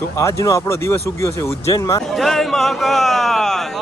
તો આજનો આપણો દિવસ ઉગ્યો છે ઉજ્જૈનમાં. જય મહાકાલ.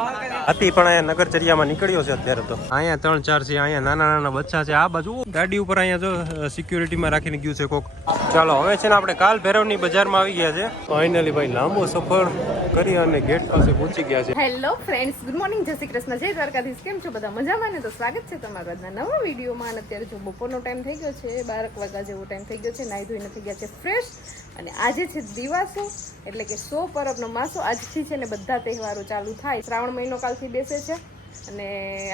હાથી પણ અહીંયા નગરચર્યામાં નીકળ્યો છે અત્યારે. તો અહીંયા 3-4 છે, અહીંયા નાના નાના બચ્ચા છે. આ બાજુ ગાડી ઉપર અહીંયા જો સિક્યુરિટીમાં રાખીને ગયું છે કોક. ચાલો હવે છે ને આપણે કાલ ભૈરવની બજારમાં આવી ગયા છે. ફાઇનલી ભાઈ લાંબો સફર કરી અને ગેટ પાસે પહોંચી ગયા છે. હેલો ફ્રેન્ડ્સ, ગુડ મોર્નિંગ, જય શ્રી કૃષ્ણ, જય દ્વારકાધીશ. કેમ છો બધા? મજામાં ને? તો સ્વાગત છે તમારા આજના નવા વિડીયોમાં. અને અત્યારે જો બપોરનો ટાઈમ થઈ ગયો છે, 12 વાગ્યા જેવો ટાઈમ થઈ ગયો છે. નાઈ ધોઈને થઈ ગયા છે ફ્રેશ. અને આજે છે દિવાસો, એટલે કે 100 પરબનો માસો. આજથી છે ને બધા તહેવારો ચાલુ થાય. શ્રાવણ મહિનો કાલથી બેસે છે અને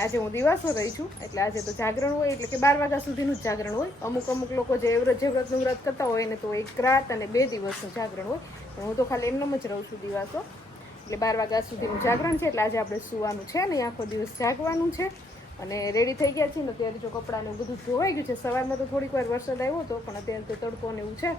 આજે હું દિવાસો રહી છું. એટલે આજે તો જાગરણ હોય, એટલે કે 12 વાગ્યા સુધીનું જ જાગરણ હોય. અમુક લોકો જે વ્રતનું વ્રત કરતા હોય ને તો 1 રાત અને 2 દિવસનું જાગરણ હોય. પણ હું તો ખાલી એમનેમ જ રહું છું દિવાસો. એટલે 12 વાગ્યા સુધીનું જાગરણ છે. એટલે આજે આપણે સુવાનું છે ને આખો દિવસ જાગવાનું છે. અને રેડી થઈ ગયા છીએ ને ત્યારે જો કપડાં ને બધું ધોવાઈ ગયું છે. સવારમાં તો થોડીક વાર વરસાદ આવ્યો હતો, પણ અત્યારે તો તડકો ને એવું છે,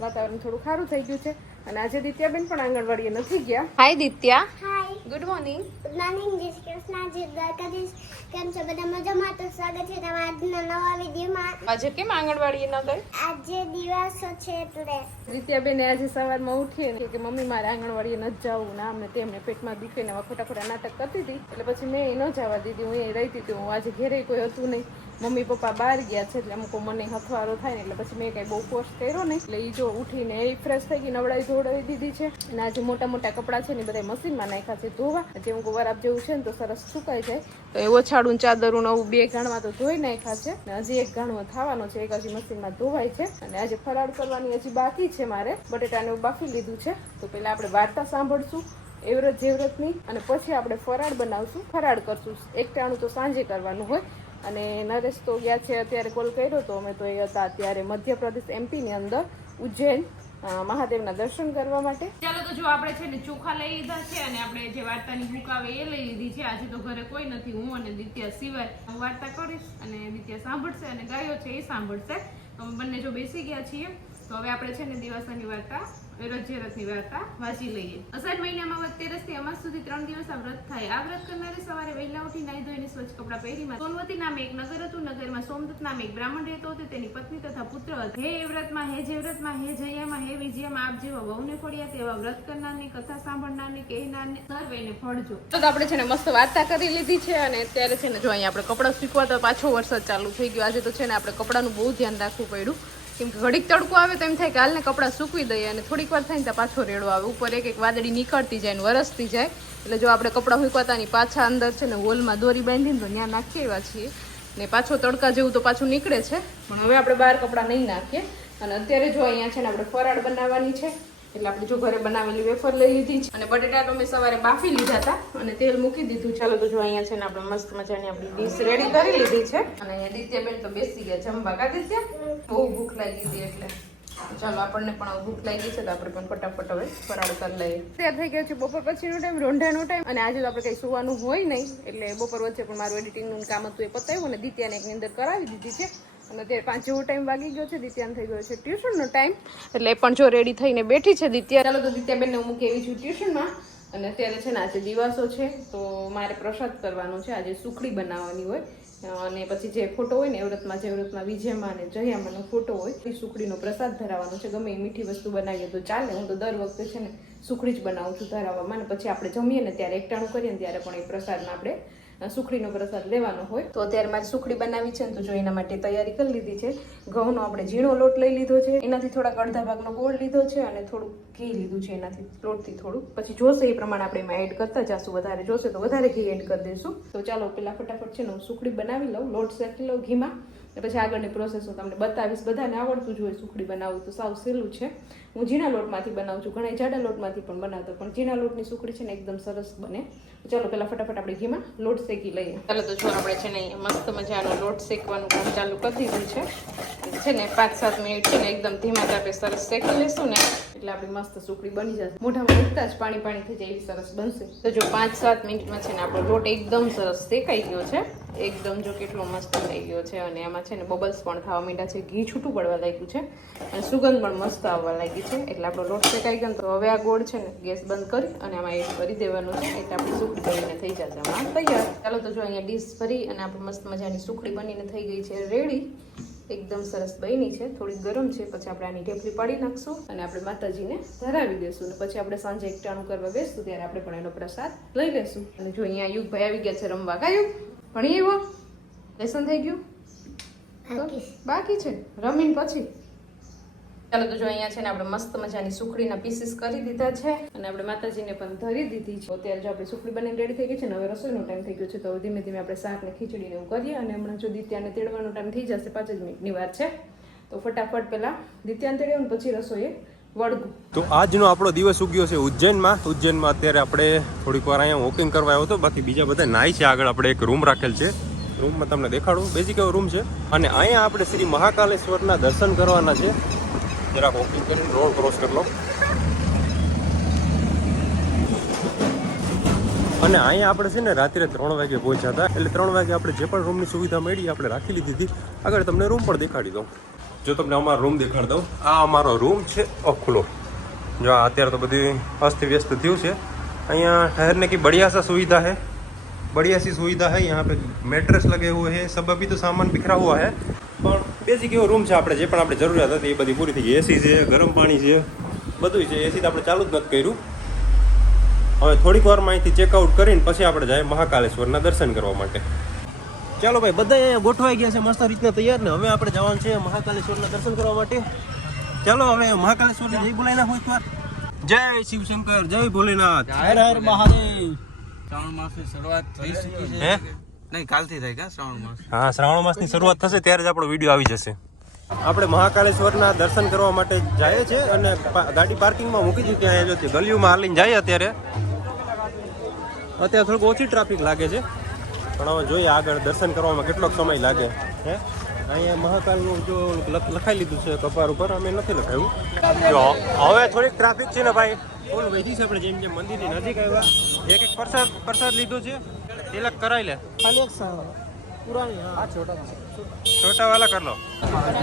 વાતાવરણ થોડું સારું થઈ ગયું છે. અને આજે દિત્યાબેન પણ આંગણવાડીએ નથી ગયા. Hi Ditya. Hi. Good morning. Good morning. જય શ્રી કૃષ્ણ, જય દ્વારકાધીશ. કેમ છો બધા? મજામાં? તો સ્વાગત છે તમારા આજના નવા વિડીયોમાં. આજે કેમ આંગણવાડીએ ન ગઈ? આજે દિવસો છે એટલે દિત્યાબેને આજે સવારમાં ઉઠી ને કે મમ્મી મારે આંગણવાડીએ નથી જવું ને આમને તેમને પેટમાં દુખે ને ખોટા નાટક કરતી હતી. એટલે પછી મેં ન જવા દીધી. હું એ રહી હતી. હું આજે ઘેરે કોઈ હતું નહીં, મમ્મી પપ્પા બહાર ગયા છે. એટલે અમુક મને હથવારો થાય ને એટલે પછી મેં કઈ બહુ પોસ્ટ કર્યો નહીં. એટલે એ જો ઉઠીને એ ફ્રેશ થઈ ગઈ, નવડાવી ધોવડાવી દીધી છે. અને આજે મોટા કપડાં છે ને બધા મશીનમાં નાખ્યા છે ધોવા. જે હું વરાપ જેવું છે ને તો સરસ સુકાઈ જાય. તો એ ઓછાડું ચાદરું નવું 2 ગાણમાં તો ધોઈ નાખ્યા છે. અને હજી 1 ગાણમાં થવાનો છે, એક હજી મશીનમાં ધોવાય છે. અને આજે ફરાળ કરવાની હજી બાકી છે મારે. બટેટાને બાફી લીધું છે. તો પેલા આપણે વાર્તા સાંભળશું એ વ્રત જે વ્રતની, અને પછી આપણે ફરાળ બનાવશું, ફરાળ કરશું. 1 ટાણું તો સાંજે કરવાનું હોય. અને નરેશ તો ગયા છે, અત્યારે કોલ કર્યો તો અમે તો એ હતા અત્યારે મધ્યપ્રદેશ MP ની અંદર ઉજ્જૈન મહાદેવના દર્શન કરવા માટે. ચાલો તો જો આપણે છે ને ચોખા લઈ લીધા છે અને આપણે જે વાર્તાની બુક આવે એ લઈ લીધી છે. આજે તો ઘરે કોઈ નથી, હું અને દિત્યા સિવાય. હું વાર્તા કરીશ અને દિત્યા સાંભળશે અને ગાયો છે એ સાંભળશે. તો અમે બંને જો બેસી ગયા છીએ. તો હવે આપણે છે ને દિવસની વાર્તા, વેરજની વાર્તા વાંચી લઈએ. અષાઢ મહિનામાં વદ તેરસથી અમાસ સુધી 3 દિવસ આ વ્રત થાય. આ વ્રત કરનારે સવારે વહેલા ઉઠી નાઈ ધોઈને સ્વચ્છ કપડાં પહેરીમાં સોનવતી નામે એક નગર હતું. નગરમાં સોમદત્ત નામે એક બ્રાહ્મણ રહેતો હતો. તેની પત્ની તથા પુત્ર હતા. હે એ વ્રતમાં, હે જે વ્રતમાં, હે જયામાં, હે વિજયામાં આપ જેવા વહુને ફળ્યા તેવા વ્રત કરનારને, કથા સાંભળનારને, કહેનારને સર્વેને ફળજો. તો આપણે છે ને મસ્ત વાર્તા કરી લીધી છે. અને અત્યારે છે ને જો અહીંયા આપણે કપડાં સૂકવા તો પાછો વરસાદ ચાલુ થઈ ગયો. આજે તો છે ને આપણે કપડાનું બહુ ધ્યાન રાખવું પડ્યું. કેમ કે ઘડીક તડકો આવે તો એમ થાય કે હાલને કપડાં સૂકવી દઈએ, અને થોડીક વાર થાય ને ત્યાં પાછો રેડો આવે. ઉપર એક વાદળી નીકળતી જાય ને વરસતી જાય. એટલે જો આપણે કપડાં સુકવાતાની પાછા અંદર છે ને હોલમાં દોરી બાંધીને તો ત્યાં નાખી એવા છીએ ને પાછો તડકા જેવું તો પાછું નીકળે છે. પણ હવે આપણે બહાર કપડાં નહીં નાખીએ. અને અત્યારે જો અહીંયા છે ને આપણે ફરાળ બનાવવાની છે. એટલે આપણે જો ઘરે બનાવેલી વેફર લઈ લીધી છે. અને બટેટા તો મેં સવારે બાફી લીધા હતા અને તેલ મૂકી દીધું. ચાલો તો જો અહીંયા છે ને આપણે મસ્ત મજાની આપણી ડીશ રેડી કરી લીધી છે. અને અહીંયા દિત્યાબેન તો બેસી ગયા જમવા. કા દિત્યા? બહુ ભૂખ લાગી હતી એટલે ચાલો આપણને પણ ભૂખ લાગી છે તો આપણે પણ ફટાફટ હવે ફરાળ કરી લઈએ. તૈયાર થઈ ગયો છે બપોર પછીનો ટાઈમ, રોંઢાનો ટાઈમ. અને આજે તો આપણે કંઈ સુવાનું હોય નહીં એટલે બપોર વચ્ચે પણ મારું એડિટિંગનું કામ હતું એ પતાવ્યું અને દિત્યાને એક નિંદર કરાવી દીધી છે. અને અત્યારે 5 જેવો ટાઈમ વાગી ગયો છે. દિત્યાને થઈ ગયો છે ટ્યુશનનો ટાઈમ, એટલે એ પણ જો રેડી થઈને બેઠી છે દિત્યા. ચાલો તો દિત્યાબેનને હું મૂકી આવી છું ટ્યુશનમાં. અને અત્યારે છે ને આજે દિવાસો છે તો મારે પ્રસાદ કરવાનો છે. આજે સુખડી બનાવવાની હોય. અને પછી જે ફોટો હોય ને એ વ્રતમાં, જે વ્રતમાં વિજયમાં અને જયામાંનો ફોટો હોય એ સુખડીનો પ્રસાદ ધરાવવાનો છે. ગમે એ મીઠી વસ્તુ બનાવીએ તો ચાલે. હું તો દર વખતે છે ને સુખડી જ બનાવું છું ધરાવવામાં. અને પછી આપણે જમીએ ને ત્યારે એકટાણું કરીએ ને ત્યારે પણ એ પ્રસાદમાં આપણે સુખડીનો પ્રસાદ લેવાનો હોય. તો અત્યારે મારે સુખડી બનાવી છે ને તો જો એના માટે તૈયારી કરી લીધી છે. ઘઉંનો આપણે ઝીણો લોટ લઈ લીધો છે. એનાથી થોડાક અડધા ભાગનો ગોળ લીધો છે અને થોડુંક ઘી લીધું છે. એનાથી લોટથી થોડુંક પછી જોશે એ પ્રમાણે આપણે એમાં એડ કરતા જશું. વધારે જોશે તો વધારે ઘી એડ કરી દઈશું. તો ચાલો પેલા ફટાફટ છે ને હું સુખડી બનાવી લઉં, લોટ શેકી લઉં ઘીમાં. પછી આગળની પ્રોસેસ હું તમને બતાવીશ. બધાને આવડતું જ હોય સુખડી બનાવવું તો સાવ સહેલું છે. હું ઝીણા લોટમાંથી બનાવું છું, ઘણા જાડા લોટમાંથી પણ બનાવતો, પણ ઝીણા લોટની સુખડી છે ને એકદમ સરસ બને. ચાલો પેલા ફટાફટ આપણે ઘીમાં લોટ શેકી લઈએ. ચાલો તો જો આપણે છે ને મસ્ત મજાનો લોટ શેકવાનું કામ ચાલુ કરી દીધું છે ને 5-7 મિનિટ છે ને એકદમ ધીમા તાપે સરસ શેકી લેશું ને એટલે આપણી મસ્ત સુખડી બની જશે. મોઢામાં મૂકતા જ પાણી થઈ જાય એવી સરસ બનશે. તો જો 5-7 મિનિટમાં છે ને આપણો લોટ એકદમ સરસ શેકાઈ ગયો છે. એકદમ જો કેટલો મસ્ત થઈ ગયો છે. અને એમાં છે ને બબલ્સ પણ થવા માંડ્યા છે, ઘી છૂટું પડવા લાગ્યું છે અને સુગંધ પણ મસ્ત આવવા લાગી છે. એટલે આપણો લોટ શેકાઈ ગયો. તો હવે આ ગોળ છે ને ગેસ બંધ કરી અને આમાં એડ કરી દેવાનું છે. એટલે આપણી સુખડી બનીને થઈ જશે આમાં તૈયાર. ચાલો તો જો અહીંયા ડીશ ભરી અને આપણે મસ્ત મજાની સુખડી બનીને થઈ ગઈ છે રેડી. એકદમ સરસ બની છે, થોડી ગરમ છે. પછી આપણે આની ઢેફલી પાડી નાખશું અને આપણે માતાજીને ધરાવી દેશું અને પછી આપણે સાંજે એકટાણું કરવા બેસશું ત્યારે આપણે પણ એનો પ્રસાદ લઈ લેશું. અને જો અહીંયા યુગભાઈ આવી ગયા છે રમવા. કાયું ભણી આવ્યો? લેસન થઈ ગયું? બાકી છે, રમીને પછી. ચાલો તો જો અહીંયા છે ને આપણે મસ્ત મજાની સુખડીના પીસીસ કરી દીધા છે અને આપણે માતાજીને પણ ધરી દીધી છે. અત્યારે જો આપણી સુખડી બનીને રેડી થઈ ગઈ છે ને હવે રસોઈનો ટાઈમ થઈ ગયો છે. તો ધીમે ધીમે આપણે શાક ને ખીચડીને એવું કરીએ અને હમણાં જો દિત્યાને તેડવાનો ટાઈમ થઈ જશે, 5 જ મિનિટની વાર છે. તો ફટાફટ પેલા દિત્યાને તેડ્યો ને પછી રસોઈએ વળગું. તો આજનો આપણો દિવસ ઉગ્યો છે ઉજ્જૈનમાં. ઉજ્જૈનમાં અત્યારે આપણે થોડીક વાર અહીંયા વોકિંગ કરવા આવ્યો હતો. બાકી બીજા બધા નાય છે. આગળ આપણે એક રૂમ રાખેલ છે, રૂમમાં તમને દેખાડું. બેઝિક એવો રૂમ છે અને અહીંયા આપણે શ્રી મહાકાલેશ્વરના દર્શન કરવાના છે. જરાક વોકિંગ કરીને રોડ ક્રોસ કરી લો. અને અહીંયા આપણે છે ને રાત્રે 3 વાગે પહોંચ્યા હતા. એટલે 3 વાગે આપણે જે પણ રૂમની સુવિધા મળી આપણે રાખી લીધી હતી. આગળ તમને રૂમ પણ દેખાડી દઉં. જો તમને અમારો રૂમ દેખાડી દઉં, આ અમારો રૂમ છે ખુલ્લો. જો અત્યારે તો બધી અસ્ત વ્યસ્ત થયું છે. અહીંયા ठहरने की बढ़िया सा सुविधा है, बढ़िया सी सुविधा है. यहाँ पे मैट्रेस लगे हुए हैं, सब अभी तो सामान बिखरा हुआ है. પણ બેઝિક એવો રૂમ છે. આપણે જે પણ આપણે જરૂરિયાત હતી એ બધી પૂરી થઈ ગઈ. એસી છે, ગરમ પાણી છે, બધું છે. એસી તો આપણે ચાલુ જ નથી કર્યું. હવે થોડીક વારમાં અહીંથી ચેકઆઉટ કરીને પછી આપણે જાય મહાકાલેશ્વરના દર્શન કરવા માટે. ચાલો ભાઈ, બધા અહીંયા ગોઠવાઈ ગયા છે મસ્ત રીતના તૈયાર ને હવે આપણે જવાનું છે મહાકાલેશ્વરના દર્શન કરવા માટે. ચાલો હવે મહાકાલેશ્વરની જય બોલાય નાખો એકવાર. જય શિવશંકર, જય ભોલેનાથ, હર હર મહાદેવ. શ્રાવણ માસની શરૂઆત થઈ ચૂકી છે. હે નહીં, કાલથી થાય કા શ્રાવણ માસ? હા, શ્રાવણ માસની શરૂઆત થશે ત્યારે જ આપણો વિડીયો આવી જશે. આપણે મહાકાલેશ્વરના દર્શન કરવા માટે જઈએ છીએ અને ગાડી પાર્કિંગમાં મૂકી દીધી. અહીંયા જો ગલીઓમાં હાલીને જઈએ. અત્યારે થોડીક ઓછી ટ્રાફિક લાગે છે પણ હવે જોઈએ આગળ દર્શન કરવામાં કેટલોક સમય લાગે. હે અહીંયા મહાકાલનું જો લખાઈ લીધું છે કપાર ઉપર, અમે નથી લખાયું. જો હવે થોડીક ટ્રાફિક છે ને ભાઈ, ફૂલ વધી છે. આપણે જેમ જેમ મંદિરની નજીક આવ્યા એક પ્રસાદ લીધો છે. તિલક કરાવી લે, ખાલી એક પુરાણી. હા, છોટા વાલા કરી લો.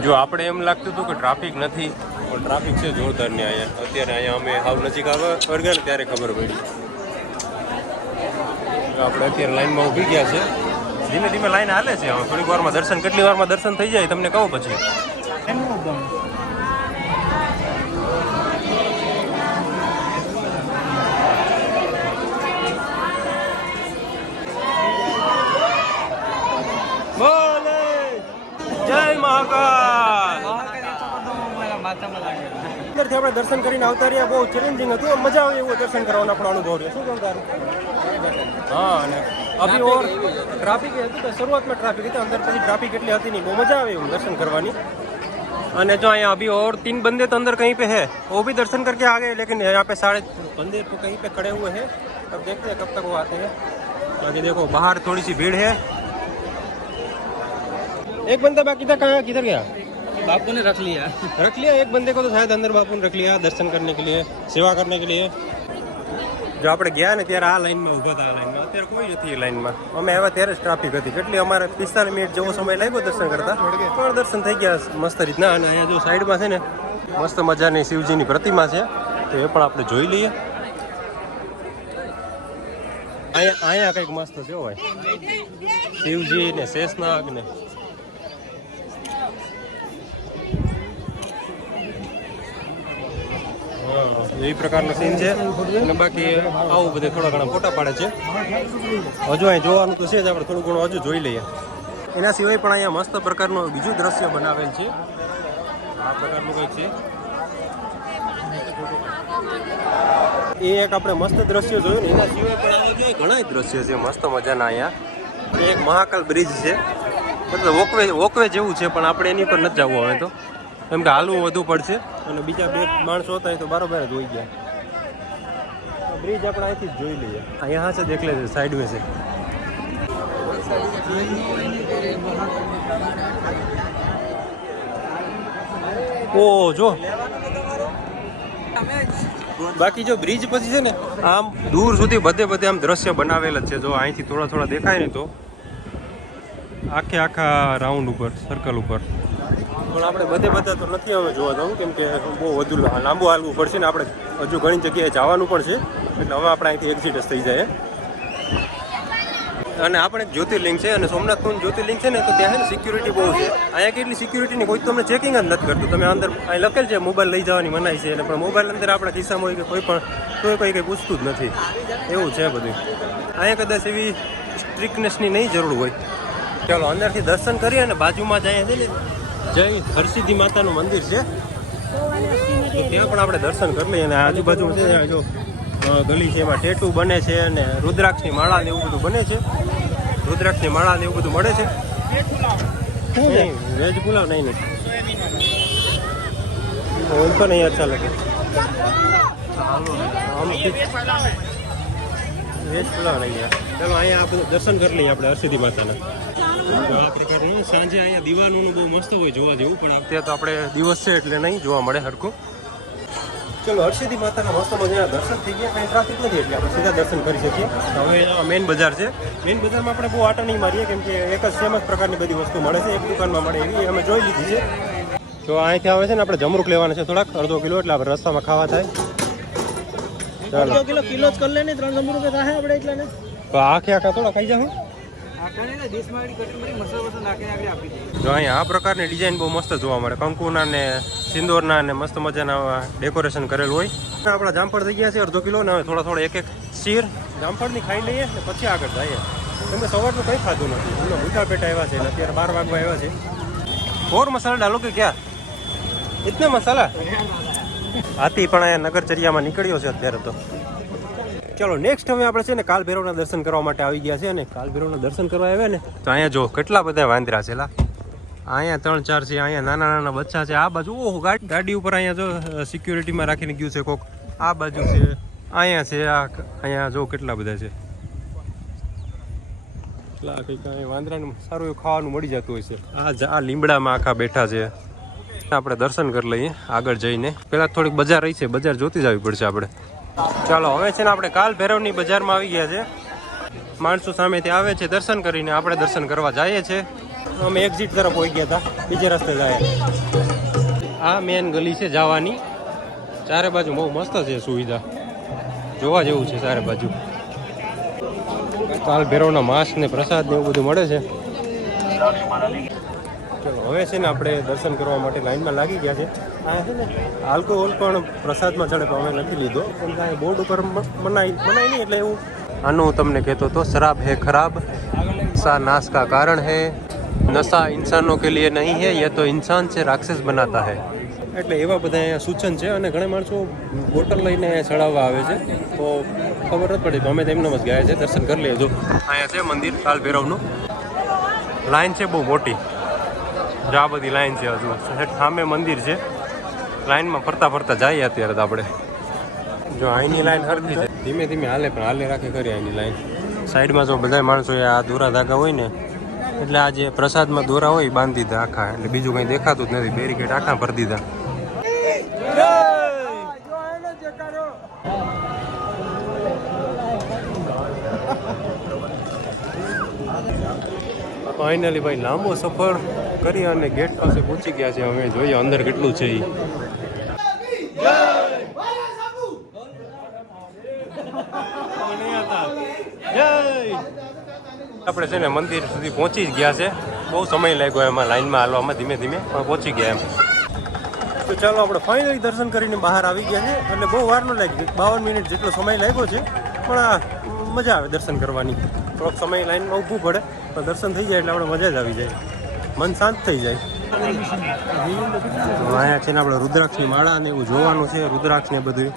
જો આપણે એમ લાગતું હતું કે ટ્રાફિક નથી પણ ટ્રાફિક છે જોરદાર ને અહીંયા. અત્યારે અહીંયા અમે હાવ નજીક આવ્યા ને ત્યારે ખબર પડી. આપણે અત્યારે લાઈનમાં ઊભી ગયા છે. ધીમે ધીમે લાઈન હાલે છે. હવે થોડીક વારમાં દર્શન, કેટલી વારમાં દર્શન થઈ જાય તમને કહું પછી. બોલે જય મહાકાલ. અંદરથી આપણે દર્શન કરીને આવતા રહ્યા. બહુ ચેલેન્જિંગ હતું, મજા આવે એવું દર્શન કરવાનો આપણો અનુભવ રહ્યો. શું કહું તારું? હા, અને અભી ઓર ટ્રાફિક હતું તો શરૂઆતમાં ટ્રાફિક હતી, અંદર પછી ટ્રાફિક એટલી હતી નહીં. બહુ મજા આવે એવું દર્શન કરવાની. અને जो यहाँ अभी और 3 बंदे तो अंदर कहीं पे है, वो भी दर्शन करके आ गए. लेकिन यहाँ पे 15:30 तो कहीं पे खड़े हुए हैं. अब देखते हैं कब तक वो आते हैं. बाकी देखो बाहर थोड़ी सी भीड़ है. एक बंदा बाकी था, कहाँ किधर गया? बापू ने रख लिया. एक बंदे को तो शायद अंदर बापू ने रख लिया दर्शन करने के लिए, सेवा करने के लिए. જો આપણે ગયા ને ત્યારે આ લાઈનમાં ઊભા હતા. આ લાઈનમાં અત્યારે કોઈ નથી. એ લાઈનમાં અમે આવ્યા ત્યારે જ ટ્રાફિક હતી. કેટલી અમારે 45 મિનિટ જેવો સમય લાગ્યો દર્શન કરતા, પણ દર્શન થઈ ગયા મસ્ત રીતના. અને અહીંયા જો સાઈડમાં છે ને મસ્ત મજાની શિવજીની પ્રતિમા છે, તો એ પણ આપણે જોઈ લઈએ. અહીંયા કંઈક મસ્ત છે હોય શિવજી ને શેષનાગ ને. એ પ્રકારનો સીન છે. અને બાકી આવું બધે થોડા ઘણા ફોટા પાડે છે. હજુ અહીં જોવાનું તો છે જ, આપણે થોડું ઘણું હજુ જોઈ લઈએ. એના સિવાય પણ અહીંયા મસ્ત પ્રકારનું બીજું દ્રશ્ય બનાવેલ છે. આ પ્રકારનું કંઈક છે. એ એક આપણે મસ્ત દ્રશ્ય જોયું ને. એના સિવાય પણ ઘણા દ્રશ્ય છે મસ્ત મજાના. અહીંયા એક મહાકાલ બ્રિજ છે, મતલબ વોકવે જેવું છે, પણ આપણે એની પર નથી જવું હવે તો, કેમ કે હાલવું વધુ પડશે. અને બીજા 2 માણસો હતા એ તો બરાબર જ જોઈ ગયા. બ્રિજ આપણે અહીંથી જ જોઈ લઈએ. અહીંયા છે દેખ લેજે, સાઈડ में છે. ઓ જો બાકી જો બ્રિજ પછી છે ને આમ દૂર સુધી બધે આમ દ્રશ્ય બનાવેલ જ છે. જો અહીંથી થોડા દેખાય ને તો આખા રાઉન્ડ ઉપર, સર્કલ ઉપર. પણ આપણે બધા તો નથી હવે જોવા જવું, કેમ કે બહુ વધુ લાંબુ હાલવું પડશે ને. આપણે હજુ ઘણી જગ્યાએ જવાનું પણ છે, એટલે હવે આપણે અહીંથી એક્ઝિટ થઈ જાય. અને આપણે એક જ્યોતિર્લિંગ છે અને સોમનાથનું જ્યોતિર્લિંગ છે ને તો ત્યાં છે ને સિક્યુરિટી બહુ છે. અહીંયા કેટલી સિક્યુરિટીની કોઈ તમને ચેકિંગ જ નથી કરતું. તમે અંદર અહીં લખેલ છે મોબાઈલ લઈ જવાની મનાઈ છે એટલે પણ મોબાઈલ અંદર આપણા ખિસ્સામાં હોય કે કોઈ પણ તો કંઈ પૂછતું જ નથી. એવું છે બધું. અહીંયા કદાચ એવી સ્ટ્રિકનેસની નહીં જરૂર હોય. ચાલો અંદરથી દર્શન કરીએ અને બાજુમાં જ અહીંયા છે ને જય હરસિદ્ધિ માતાનું મંદિર છે તો ત્યાં પણ આપણે દર્શન કરી લઈએ. અને આજુબાજુ છે જો ગલી છે એમાં ટેટુ બને છે અને રુદ્રાક્ષની માળા ને એવું બધું બને છે. રુદ્રાક્ષની માળા ને એવું બધું મળે છે. નહીં વેજ પુલાવ નહીં उनको नहीं अच्छा लगे हम वेज पुलाव नहीं है. चलो અહીંયા આપણે દર્શન કરી લઈએ આપણે હરસિદ્ધિ માતાના. આ પ્રકારનું સાંજે અહીંયા દીવાનું બહુ મસ્ત હોય જોવા જેવું પણ અત્યારે તો આપણે દિવસ છે એટલે નહીં જોવા મળે હરખું. ચલો હરસિદ્ધિ માતાના મસ્ત મજાના દર્શન થઈ ગયા. કંઈ ટ્રાફિક નથી એટલે આપણે સીધા દર્શન કરી શકીએ. હવે મેઇન બજાર છે. મેઇન બજારમાં આપણે બહુ આટા નહીં મારીએ કેમ કે એક જ સેમ જ પ્રકારની બધી વસ્તુ મળે છે. એક દુકાનમાં મળે એવી અમે જોઈ લીધી છે. તો અહીંથી આવે છે ને આપણે જમરૂક લેવાના છે થોડાક અડધો કિલો એટલે આપણે રસ્તામાં ખાવા થાય. ચાલો કિલો જ કરી લે ને 3 જમરૂ કે થાય આપણે એટલે ને તો આખે થોડા ખાઈ જાઉં. જો અહીંયા આ પ્રકારની ડિઝાઇન બહુ મસ્ત જોવા મળે. કંકુના ને સિંદોરના ને મસ્ત મજાના ડેકોરેશન કરેલું હોય. આપણા જામફળ થઈ ગયા છે અડધો કિલો ને હવે થોડા એક શીર જામફળની ખાઈ લઈએ ને પછી આગળ જઈએ. કેમ કે સવારનું કંઈ ખાધું નથી. એમનો ભૂખા પેટ આવ્યા છે અત્યારે 12 વાગવા આવ્યા છે. और मसाला डालो કે क्या इतने मसाला હાથી પણ અહીંયા નગરચર્યામાં નીકળ્યો છે અત્યારે તો. ચલો નેક્સ્ટ હવે આપણે છે ને કાલ ભૈરવના દર્શન કરવા માટે આવી ગયા છે. અને કાલ ભૈરવના દર્શન કરવા આવ્યા ને તો અહીંયા જો કેટલા બધા વાંદરા છે. અહીંયા 3-4 છે. અહીંયા નાના નાના બચ્ચા છે. આ બાજુ ઓહો ગાડી ઉપર અહીંયા જો સિક્યુરિટીમાં રાખીને ગયું છે કોક. આ બાજુ છે અહીંયા છે અહીંયા જો કેટલા બધા છે. કંઈક વાંદરાનું સારું એવું ખાવાનું મળી જતું હોય છે. આ લીમડામાં આખા બેઠા છે. આપણે દર્શન કરી લઈએ આગળ જઈને. પહેલાં થોડીક બજાર રહી છે. બજાર જોતી જ આવી પડશે આપણે. ચાલો હવે છે ને આપણે કાલ ભૈરવની બજારમાં આવી ગયા છે. માણસો સામેથી આવે છે દર્શન કરીને. આપણે દર્શન કરવા જઈએ છીએ. અમે એક્ઝિટ તરફ હોઈ ગયા હતા બીજે રસ્તે જાય. આ મેન ગલી છે જવાની. ચારે બાજુ બહુ મસ્ત છે સુવિધા જોવા જેવું છે ચારે બાજુ. કાલ ભૈરવના માંસ ને પ્રસાદ ને એવું બધું મળે છે. ચલો હવે છે ને આપણે દર્શન કરવા માટે લાઈનમાં લાગી ગયા છે. આ છે ને આલ્કોહોલ પણ પ્રસાદમાં ચડે પણ અમે નથી લીધો કેમ કે આ બોર્ડ ઉપર મનાઈ નહીં એટલે એવું. આનું હું તમને કહેતો તો શરાબ હે ખરાબ सा नाश का कारण है नशा इंसानों के लिए नहीं है ये तो इंसान से राक्षस बनाता है. એટલે એવા બધા અહીંયા સૂચન છે. અને ઘણા માણસો બોટલ લઈને ચડાવવા આવે છે તો ખબર નથી પડી તો અમે તેમનો જ ગયા છે. દર્શન કરી લેજો. અહીંયા છે મંદિર કાલ ભૈરવનું. લાઈન છે બહુ મોટી. જો આ બધી લાઈન છે. હજુ સામે મંદિર છે. લાઈનમાં ફરતા ફરતા જઈએ અત્યારે તો આપણે. જો અહીંની લાઈન હરખી છે. ધીમે ધીમે હાલે પણ હાલે રાખે કરી અહીંની લાઈન. સાઈડમાં જો બધા માણસો આ દોરા ધાગા હોય ને એટલે આ જે પ્રસાદમાં દોરા હોય બાંધી દીધા આખા. એટલે બીજું કંઈ દેખાતું જ નથી. બેરિકેડ આખા ભરી દીધા. ફાઇનલી ભાઈ લાંબો સફર કરી અને ગેટ પાસે પહોંચી ગયા છે. હવે જોઈએ અંદર કેટલું છે એ. આપણે છે ને મંદિર સુધી પહોંચી જ ગયા છે. બહુ સમય લાગ્યો એમાં લાઈનમાં હાલવામાં. ધીમે ધીમે પણ પહોંચી ગયા એમ. તો ચાલો આપણે ફાઇનલી દર્શન કરીને બહાર આવી ગયા છે. એટલે બહુ વાર ન લાગી. 52 મિનિટ જેટલો સમય લાગ્યો છે પણ મજા આવે દર્શન કરવાની. થોડોક સમય લાઈનમાં ઊભું પડે પણ દર્શન થઈ જાય એટલે આપણે મજા જ આવી જાય. મન શાંત થઈ જાય. અહીંયા છે ને આપણે રુદ્રાક્ષની માળા ને એવું જોવાનું છે. રુદ્રાક્ષ ને બધું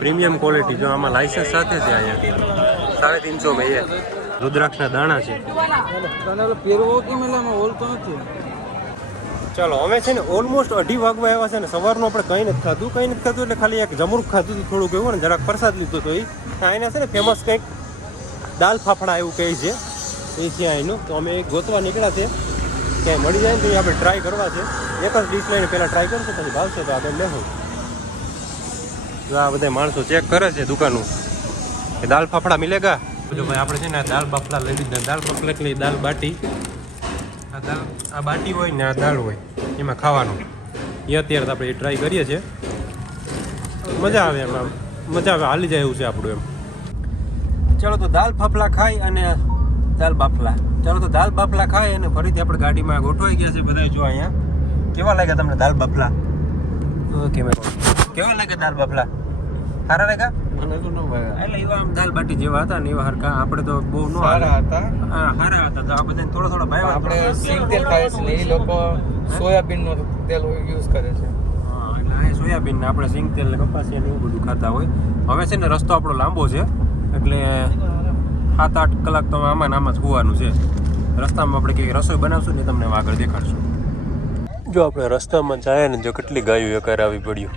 પ્રીમિયમ ક્વોલિટી. જો આમાં લાઇસન્સ સાથે છે. અહીંયા 350 में ये રુદ્રાક્ષના દાણા છે. ચાલો અમે છે ને ઓલમોસ્ટ 2:30 વાગવા આવ્યા છે ને સવારનું આપણે કંઈ નથી ખાધું એટલે ખાલી એક જમરૂક ખાધું હતું થોડુંક એવું ને જરાક પ્રસાદ લીધો તો એ અહીંના છે ને ફેમસ કંઈક દાલ ફાફડા એવું કહે છે એ છે અહીંનું. તો અમે એક ગોતવા નીકળ્યા છે. ક્યાંય મળી જાય ને તો આપણે ટ્રાય કરવા છે. એક જ ડીશ લઈને પહેલાં ટ્રાય કરશું પછી ભાવશે તો આપણે લેવું. આ બધા માણસો ચેક કરે છે દુકાનું કે દાલ ફાફડા મિલેગા. જો ભાઈ આપણે છે ને દાલ બાફલા લઈ લીધા. દાલ બાફલા એટલે દાલ બાટી. આ બાટી હોય ને આ દાળ હોય એમાં ખાવાનું. એ અત્યારે તો આપણે એ ટ્રાય કરીએ છીએ. મજા આવે એમાં. મજા આવે હાલી જાય એવું છે આપણું એમ. ચાલો તો દાલ ફાફલા ખાઈ અને દાલ બાફલા ચાલો તો દાલ બાફલા ખાઈ અને ફરીથી આપણે ગાડીમાં ગોઠવાઈ ગયા છે બધા. જો અહીંયા કેવા લાગ્યા તમને દાલ બાફલા? ઓકે મેં કેવા લાગ્યા દાલ બાફલા? સારા લાગ્યા? મને તો ન ભાઈ એટલે એવા આમ દાલ બાટી જેવા હતા ને એવા હરકા આપણે તો બહુ ન સારા હતા. હા સારા હતા. તો આ બધાને થોડા થોડા ભાઈ આપણે સિંગ તેલ ખાઈએ છીએ ને એ લોકો સોયાબીન નું તેલ યુઝ કરે છે. હા એટલે આ સોયાબીન ને આપણે સિંગ તેલ ને કપાસિયા ને એવું બધું ખાતા હોય. હવે છે ને રસ્તો આપણો લાંબો છે એટલે 7-8 કલાક તો આમાં ને આમાં જ હોવાનું છે. રસ્તામાં આપણે કેવી રસોઈ બનાવશું ને તમને આગળ દેખાડશું. જો આપણે રસ્તામાં જાય ને જો કેટલી ગાયો એકાર આવી પડ્યું.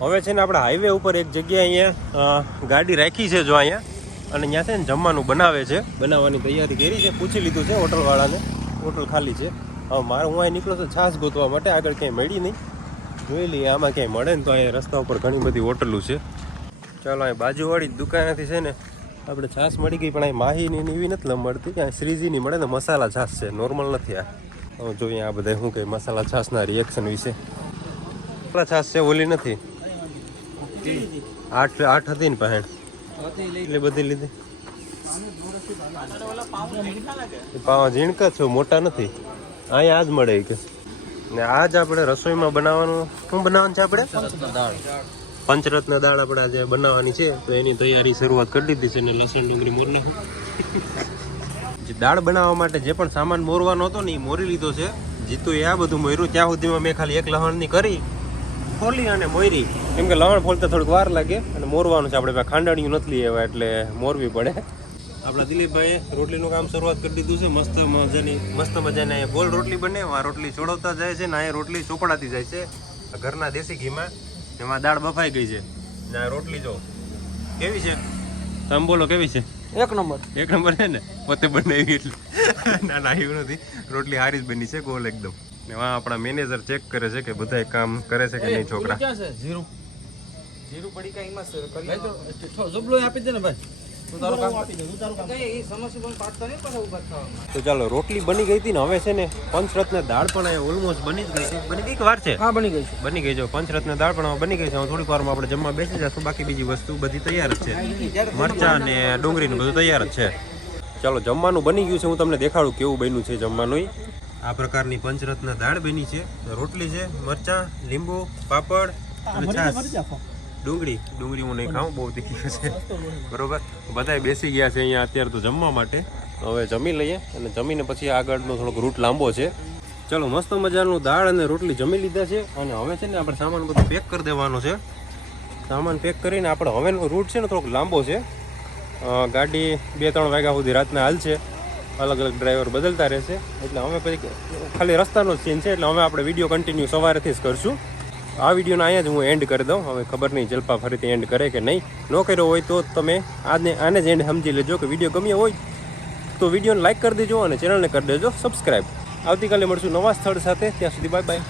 હવે છે ને આપણે હાઈવે ઉપર એક જગ્યાએ અહીંયા ગાડી રાખી છે જો અહીંયા, અને અહીંયા છે ને જમવાનું બનાવે છે, બનાવવાની તૈયારી કરી છે. પૂછી લીધું છે હોટલવાળાને, હોટલ ખાલી છે. હવે મારે હું અહીં નીકળ્યો છું છાશ ગોતવા માટે, આગળ ક્યાંય મળી નહીં. જોઈ લઈએ આમાં ક્યાંય મળે ને તો અહીંયા રસ્તા ઉપર ઘણી બધી હોટલું છે. ચાલો અહીં બાજુવાળી દુકાનેથી છે ને આપણે છાશ મળી ગઈ, પણ અહીં માહીની ને એવી નથી મળતી. ત્યાં શ્રીજીની મળે ને મસાલા છાશ છે, નોર્મલ નથી. આ હવે જોઈએ આ બધા શું કહે મસાલા છાશના રિએક્શન વિશે. મસાલા છાશ છે, ઓલી નથી. 8 હતી ને પહેણ એટલે બધી લીધી. પાવા ઝીણકા છો, મોટા નથી. અહીંયા આજ મળે કે ને આજ આપણે રસોઈમાં બનાવવાનું શું બનાવવાનું છે? આપણે પંચરત્ન દાળ આપણે આજે બનાવવાની છે, તો એની તૈયારી શરૂઆત કરી દીધી છે. ને લસણ ડુંગળી મોર નાખું. જે દાળ બનાવવા માટે જે પણ સામાન મોરવાનો હતો ને એ મોરી લીધો છે. જીતું એ આ બધું મોર્યું. ત્યાં સુધીમાં મેં ખાલી એક લહણની કરી ફોલી અને મોરી, કેમ કે લહણ ફોલતા થોડીક વાર લાગે અને મોરવાનું છે. આપણે ખાંડાણીયું નથી લઈ આવ્યા એટલે મોરવી પડે. આપણા દિલીપભાઈએ રોટલીનું કામ શરૂઆત કરી દીધું છે. મસ્ત મજાની ગોલ રોટલી બને. આ રોટલી ચોળવતા જાય છે ને અહીંયા રોટલી ચોપડાતી જાય છે ઘરના દેશી ઘીમાં. એમાં દાળ બફાઈ ગઈ છે ને આ રોટલી જો કેવી છે, તમે બોલો કેવી છે? એક નંબર છે ને, પોતે બનાવી એટલે ના ના એવું નથી, રોટલી હારી જ બની છે, ગોલ એકદમ. ને વાં આપણા મેનેજર ચેક કરે છે કે બધા કામ કરે છે કે નહીં. છોકરા જીરું પડી કઈ માં સર કરી દો. જબલો આપી દે ને ભાઈ, તું તારું કામ આપી દે. તું તારું કામ એ સમસ્યા પણ પાડતા નહીં પાછા ઉભા થવા. તો ચાલો રોટલી બની ગઈ હતી ને હવે છે ને પંચરત્ન દાળ પણ ઓલમોસ્ટ બની જ ગઈ છે. બની ગઈ કે વાર છે? હા બની ગઈ છે. બની ગઈ જો પંચરત્ન દાળ પણ બની ગઈ છે. થોડીક વારમાં આપણે જમવા બેસી જશું. બાકી બીજી વસ્તુ બધી તૈયાર જ છે, મરચાં ને ડુંગળી ને બધું તૈયાર જ છે. ચાલો જમવાનું બની ગયું છે, હું તમને દેખાડું કેવું બન્યું છે જમવાનું. આ પ્રકારની પંચરત્ન દાળ બની છે, રોટલી છે, મરચાં, લીંબુ, પાપડ અને છાશ. ડુંગળી હું નહીં ખાઉં, બહુ તીખી છે. બરોબર, બધા બેસી ગયા છે અહીંયા અત્યારે તો જમવા માટે. હવે જમી લઈએ અને જમીને પછી આગળનો થોડોક રૂટ લાંબો છે. ચલો મસ્ત મજાનું દાળ અને રોટલી જમી લીધા છે અને હવે છે ને આપણે સામાન બધું પેક કરી દેવાનો છે. સામાન પેક કરીને આપણે હવેનો રૂટ છે ને થોડોક લાંબો છે. ગાડી 2-3 વાગ્યા સુધી રાતના હાલશે, અલગ અલગ ડ્રાઈવર બદલતા રહેશે. એટલે હવે પછી ખાલી રસ્તાનો જ સીન છે, એટલે હવે આપણે વિડીયો કન્ટિન્યુ સવારેથી જ કરશું. આ વિડીયોને અહીંયા જ હું એન્ડ કરી દઉં. હવે ખબર નહીં જલ્પા ફરીથી એન્ડ કરે કે નહીં. ન કર્યો હોય તો તમે આને જ એન્ડ સમજી લેજો કે વિડીયો ગમ્યો હોય તો વિડીયોને લાઇક કરી દેજો અને ચેનલને કરી દેજો સબસ્ક્રાઈબ. આવતીકાલે મળશું નવા સ્થળ સાથે. ત્યાં સુધી બાય બાય.